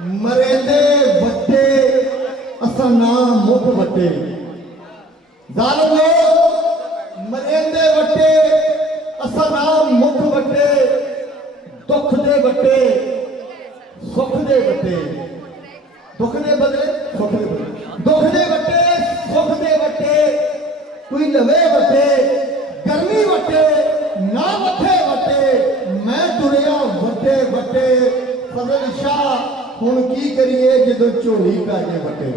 मरेंदे वट्टे असा ना मुख वट्टे। जालिम लोग मरेंदे वट्टे असा ना मुख वट्टे, दुख दे वट्टे सुख दे वट्टे, दुख दे बदले सुख दे बदले, दुख दे वट्टे सुख दे वट्टे, कोई लवे वट्टे गर्मी वट्टे ना वट्टे वट्टे, मैं तुरिया वट्टे वट्टे। फजल शाह हुण की करिए जो झोली पैजे वट्टे।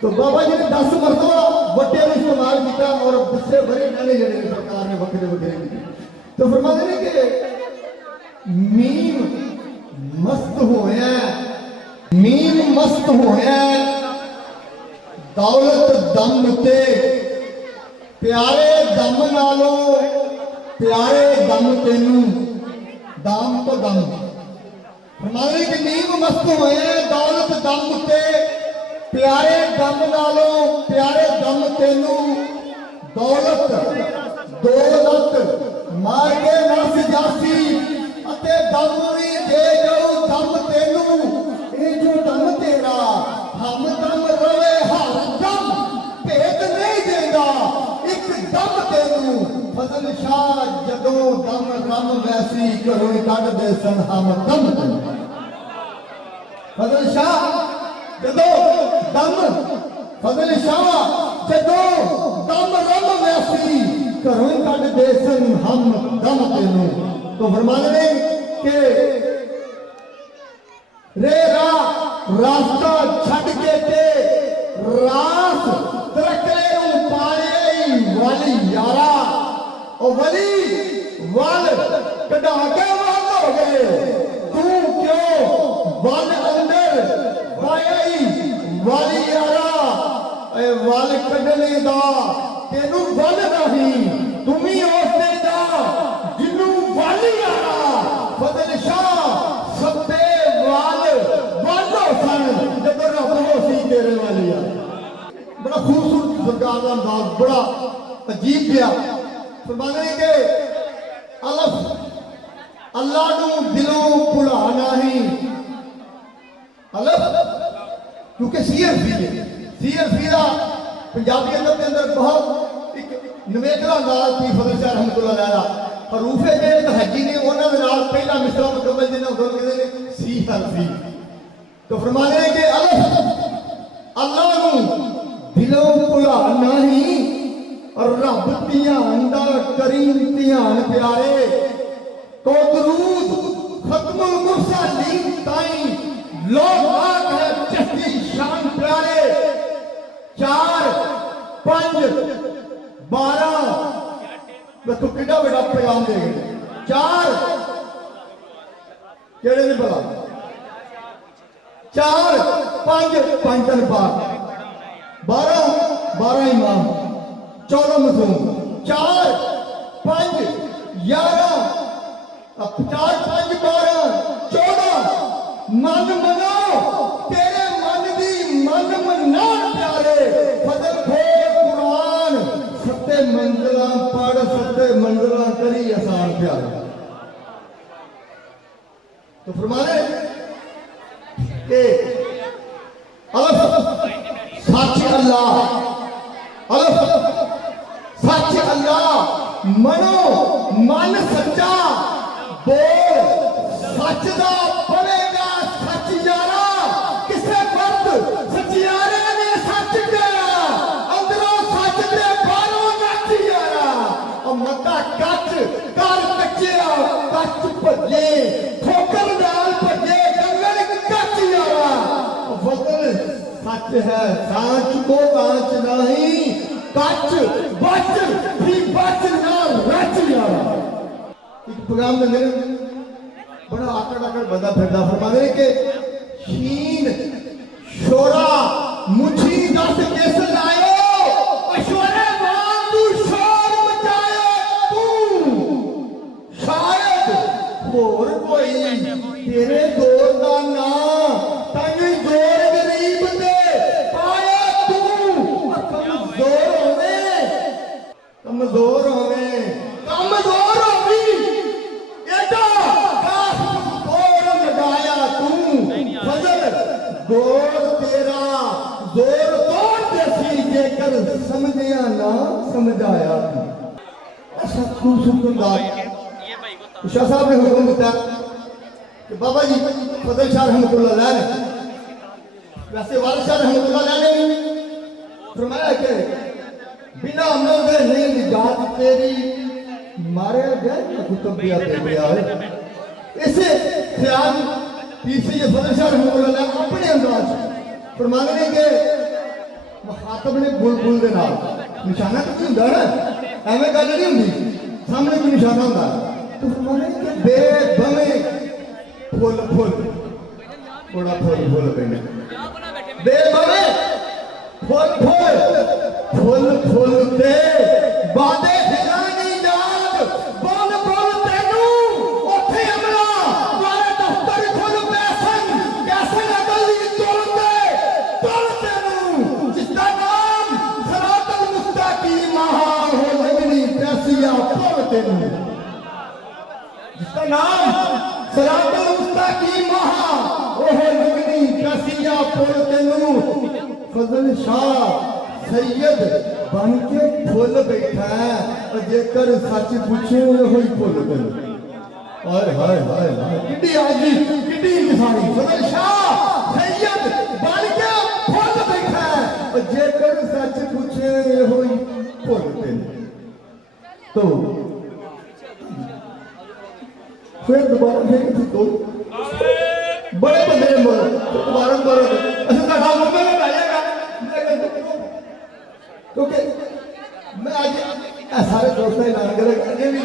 तो बाबा जी ने 10 मरतबा वट्टे का इस्तेमाल किया और 10 बड़े गाने जड़े सरकार ने वक्रे वक्रे किए। तो फरमाते हैं कि मीम मस्त होया, मीम मस्त होया दौलत दम ते, प्यारे दम नालों प्यारे दम तेनू, दाम तो दम। फरमाते कि मीम मस्त होया दौलत दम ते, प्यारे दम नालों प्यारे दम तेनू, दौलत दौलत मार के नस जासी अते दम भी दे जाओ दम तेनू। ये जो दम तेरा हम दम रवे हर दम, भेद नहीं देगा एक दम तेनू। फजल शाह जदों दम रम वैसी घरों कढ़ दे सन हम दम तेनू। फजल शाह जदों दम, फजल शाह जदों दम रम वैसी घरों कढ़ दे सन हम दम तेनू। तो फरमाते हैं कि रे रास्ता छड़ के ते रास तरकले पाले वाली यारा, ओ वली वल कढ़ा के वाल हो गए, तू क्यों वल अंदर पाई वाली यारा। वल कढ़ने दा तेनू वल नहीं, तुमी उसने दा जिन्नू वल यारा। फजल शाह सब्बे वाल वालो सन जब रब होसी तेरे वाली यार। बड़ा खूबसूरत सरकार का अंदाज, बड़ा अजीब गया। फरमाते हैं कि अलफ अल्लाह नू दिलों भुला नहीं, अलफ क्योंकि सीएफी है, सीएफी का पंजाबी के अंदर बहुत एक नवेकला अंदाज थी। फजल शाह रहमतुल्लाह अलैह हरूफे जेड़े हजी ने उन्हां दे नाल पहला मिसरा मुकम्मल जिन्हां को कहते हैं सी हरफी। तो फरमाते हैं कि अलफ अल्लाह नू दिलों भुला नहीं और रब ध्यान दा करीम ध्यान प्यारे। तो दरूद खत्मुल मुरसलीन ताई लोग आग है चश्ती शान प्यारे। 4 5 12 देखो कितना बड़ा पैगाम दे गए। 4 केड़े ने बोला 4 5 5 12 12 इमाम 14 मसूम 4 5 11 4 5 12 14 मन मनो तेरे मन दी मन मना प्यारे। फजल खोल कुरान सत्ते मंजिला पढ़ सत्ते मंजिला करी आसान प्यारे। तो फरमाने के सच अल्लाह, सच अल्लाह मनो मन सच्चा बोल सच दा पड़ेगा सच यारा। किसे फर्द सचियारे ने सच किया अंदरों सच दे बाहरों नच यारा। और मता कच कर कच्चिया कच भजे ठोकर नाल भजे गंगल कच यारा। फजल सच है सांच को कांच नहीं, कच बच भी बच ना रच यारा। एक प्रोग्राम में मेरे बड़ा आकड़ आकड़ बंदा फिरदा फरमाते हैं कि शीन शोरा मुझी दस किस लायो अशोरे वां तू शोर मचाए तू शायद होर कोई तेरे दौर दा ना ताई दौर गरीब दे पाया तू। कमजोर होवे एडा काश ਦੌਰ ਤੇਰਾ ਜ਼ੋਰ ਤੋੜ ਦੇਸੀ ਜੇਕਰ ਸਮਝਿਆ ਨਾ ਸਮਝਾਇਆ ऐसा खूबसूरत अंदाज शाह साहब ने हुक्म दिता कि बाबा जी फजल शाह रहमतुल्लाह अलैह ने वैसे वारिस शाह रहमतुल्लाह अलैह ने फरमाया कि बिना अमल दे नहीं निजात तेरी मारे गए कुतुबिया दे गया है इसे ख्याल पीछे ये फजल शाह रहमतुल्लाह अलैह अपने अंदाज फरमाने के मुखातब ने बुलबुल दे नाल निशाना तो हुंदा ना ਐਵੇਂ ਗੱਲ ਨਹੀਂ ਹੁੰਦੀ ਸਾਹਮਣੇ ਕੋਈ ਨਿਸ਼ਾਨਾ ਹੁੰਦਾ ਤੂੰ ਫਰਮਾਨੇ ਕਿ ਬੇਬਵੇਂ ਫੁੱਲ ਫੁੱਲ ਬੜਾ ਫੁੱਲ ਪੈਣਾ ਬੇਬਵੇਂ ਫੁੱਲ ਫੁੱਲ ਤੇ ਬਾਦੇ ਫਿਰਾਨੀ ਯਾਦ ਬੋਲ ਬੋਲ ਤੈਨੂੰ ਉੱਥੇ ਅਮਲਾ ਮਾਰੇ ਦਫ਼ਤਰ ਖੁੱਲ ਪੈਸਨ ਕੈਸੇ ਅਗਲੀ ਤੁਰਦੇ ਤੁਰ ਤੈਨੂੰ ਜਿਸਦਾ ਨਾਮ ਸਰਾਤਲ ਮੁਸਤਾਕੀਮ ਮਹਾ जिसका नाम सरातुल मुस्तकीम महा ओह लगनी कसिया पुल तेनू फजल शाह सैयद बन के फुल बैठा है और जेकर सच पूछे होई फुल तेनू हाय हाय हाय हाय किड्डी आजी किड्डी इंसानी फजल शाह सैयद बन के फुल बैठा है और जेकर सच पूछे होई फुल तेनू तो फिर दोबारा फिर किसी को बड़े बंदे दोबारा ऐसा का नाम में आएगा क्योंकि मैं आज सारे दोस्तों ने ऐलान करेगा कि भी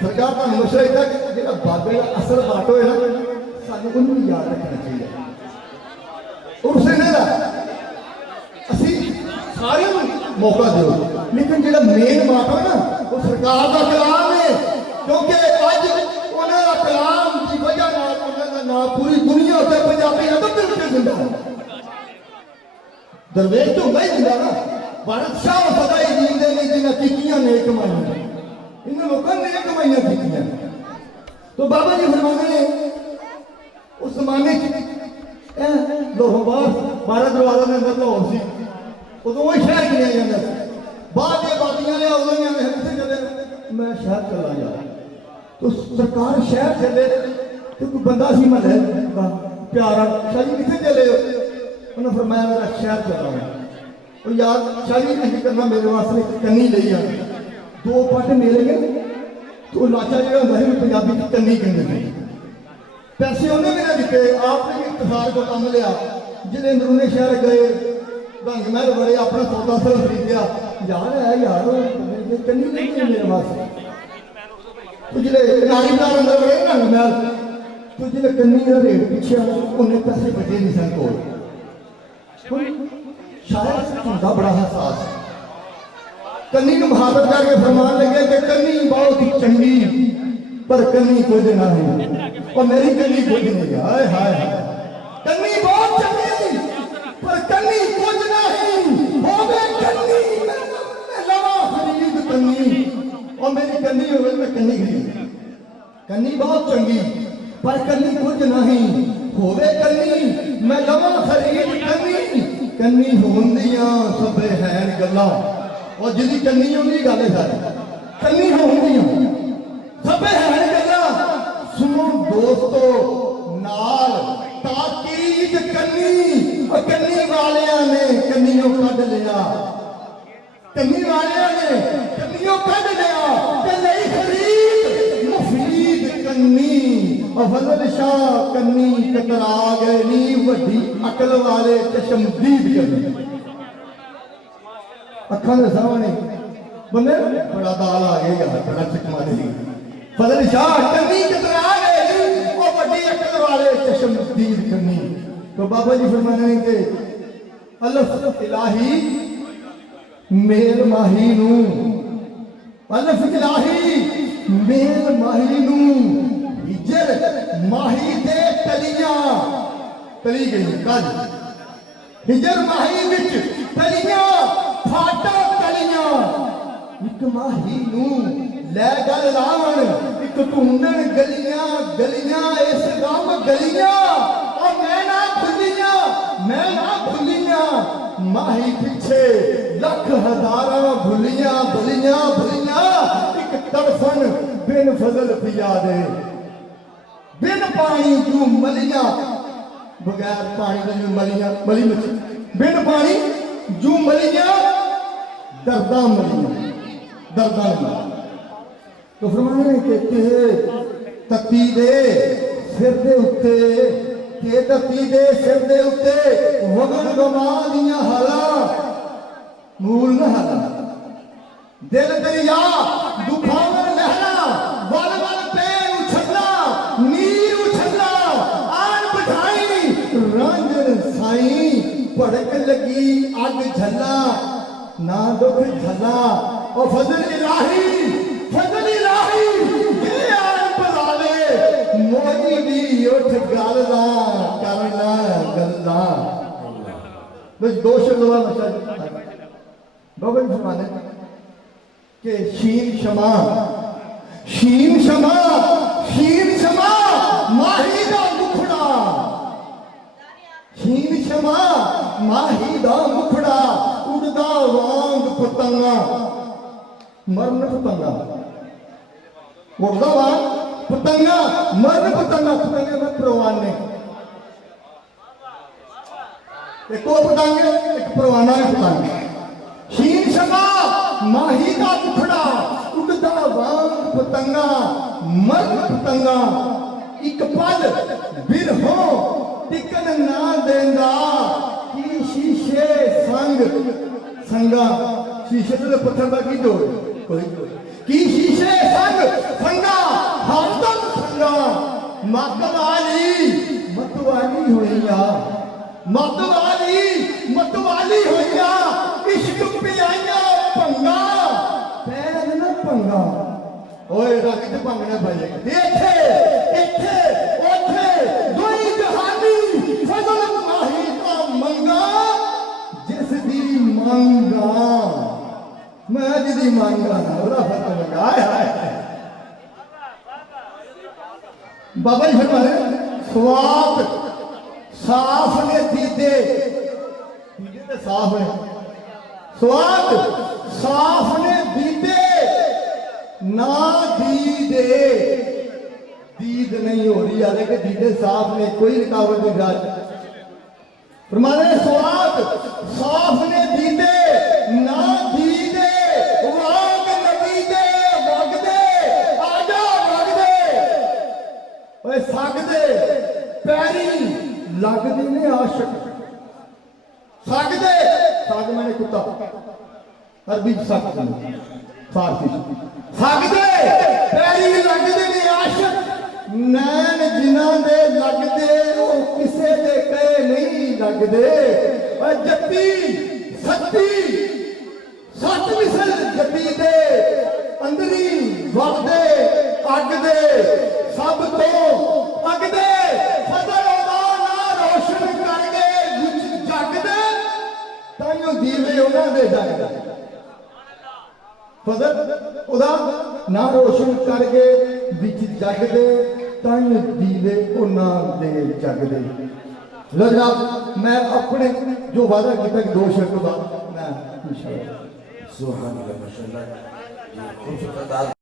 सरकार का मशवरा है कि जो बाबे का असर बाटो है ना सानू उन्हें याद रखना चाहिए और उसे नहीं असी सारे मौका दो लेकिन जो मेन बाटो है ना वो सरकार का कलाम है क्योंकि अज उन्होंने कलाम की वजह ना पूरी दुनिया से पंजाबी अदब के उत्ते जिंदा है दरवेश तो मैं जिंदा ना भारत शाह सदाई जींदे ने जिन्हें कीतियां नेक कमाइयां इन लोगों ने नेक कमाइयां कीतियां तो बाबा जी फरमाते ने उस जमाने लाहौर 12 दरवाजा के अंदर लाहौर सी उदों वो शहर गिनिया जाता है बाद ये बातियां ने उदों ही आने किथे चले मैं शहर चला जा तो सरकार शहर चले तो कोई बंदा सी महल का प्यारा शाह जी किथे चले हो उन्हें फरमाया मेरा शहर चला तो यार शाह जी नहीं करना मेरे वास्ते कन्नी ले आ दो पट मिल गए तो लाचा जो होंगे पंजाबी की कन्नी कहते थे पैसे उन्हें भी ना दिते आपने भी इख्तिसार को काम लिया जिले अंदरूनी शहर गए रंग महल बड़े अपना सौदा सर खरीदिया यार है यार कन्नी नहीं है मेरे वास्ते तो जिले नारीदार अंदर बड़े रंग महल तो जिले कन्नी का रेट पीछे उन्हें पैसे बचे नहीं सन को शायद होंदा बड़ा हसास कन्नी को मुहावत करके फरमान लगे कि कन्नी बहुत ही चंगी पर कन्नी कुछ ना है और मेरी कन्नी कुछ नहीं हाय हाय कन्नी बहुत चंगी पर कन्नी कुछ नहीं हो गए कन्नी लवा खरीद कन्नी और मेरी कन्नी हो गई मैं कन्नी खरीद कन्नी बहुत चंगी पर कन्नी कुछ नहीं हो गए कन्नी मैं लवा खरीद कन्नी कन्नी होंदियां सबे हैं गल्लां और जिदी कन्नी होंदी गल है सारी कन्नी होंदियां सबे हैं गल्लां सुनो दोस्तों नाल ताकीद कन्नी और कन्नी वालियां ने कन्नियों कढ लिया कन्नी वालियां ने कन्नियों कढ लिया ते नहीं खरीद मुफीद कन्नी और फजल शाह कन्नी कतरा गए नी वड्डी अकल वाले चशमदीद कन्नी अखा के सामने बंदे बड़ा दाल आ गया बड़ा चकमा दी फजल शाह कन्नी कतरा गए नी और वड्डी अकल वाले चशमदीद कन्नी तो बाबा जी फरमाने के अल्लाह इलाही मेल माही नू अल्लाह इलाही मेल माही नू हिजर माही दे तलियां तली गई कल हिजर माही विच तलियां फाटा तलियां एक माही नू ले गल लावन एक ढूंढन गलियां गलियां इस गम गलियां और मैं ना खुलियां हजारां भुलियां भलियां भलियां एक तड़फन बिन फजल पिया दे बिन पानी जू मलियां बगैर पानी के जू मलियां मली मची बिन पानी जू मलियां दर्दा मलियां दर्दा तो फरमाने कि तत्ती दे सिर दे उत्ते के तत्ती दे सिर दे उत्ते वगन गवा दियां हाला मूल न हाला दिल दरिया दुखावन लहरा वल वल पे उछलना नीर उछलना आन बिठाई रंजन साई भड़क लगी अग झला ना दुख झला ओ फजल इलाही ये आन बलाले मोदी भी उठ गलना करना गलना बस दो शब्द बाबा जी फरमाने कि शीन शमा माही दा मुखड़ा शीन शमा माही दा मुखड़ा उड़दा वांग पतंगा मरन पतंगा उड़दा वांग पतंगा मरन पतंगा पतंगे में परवाने एक और पतंग एक परवाना है पतंग शीन शमा माही का मुखड़ा उड़दा वांग पतंगा मरन पतंगा एक पल बिरहो टिकन ना देंदा की शीशे संग संगा शीशे ते पत्थर दा की जोड़ कोई की शीशे संग संगा हरदम संगा मतवाली होइया मतवाली होइया इश्क पियाइया पंगा पैर न पंगा ओए रख ते पंगना भाई इथे ओथे दोई जहानी फजल माही का मंगा जिस दी मंगा मैं जिदी मंगा ओरा फजल मंगा हाय बाबा जी फरमाने स्वात साफ ने दीदे ते साफ ने स्वात साफ ने दीदे ना दीदे दीद नहीं हो रही है कि दीदे साफ ने कोई रुकावट नहीं गाज फरमाने स्वात साफ ने दीदे ना दीदे वाग नबी दे वग दे आजा वग दे ओए सग दे पैरी लगदे ने आशिक सग दे सग मैंने कुत्ता अरबी सग फारसी सग दे पैरी लगदे ने आशिक नैन जिन्हां दे लगदे ओ किसे दे कहे नहीं लगदे ओए जत्ती सत्ती सत मिसल जत्ती दे अंदरी वगदे अग दे सब तो अग दे फजल दा ना रोशन करके विच जग दे ताइयों दीवे उन्हां दे जग दे फजल उदा ना रोशन करके विच जग दे ताइयों दीवे उन्हां दे जग दे लो जनाब मैं अपने जो वादा किया कि 2 शब्द बाद मैं इंशाअल्लाह सुभान अल्लाह माशाअल्लाह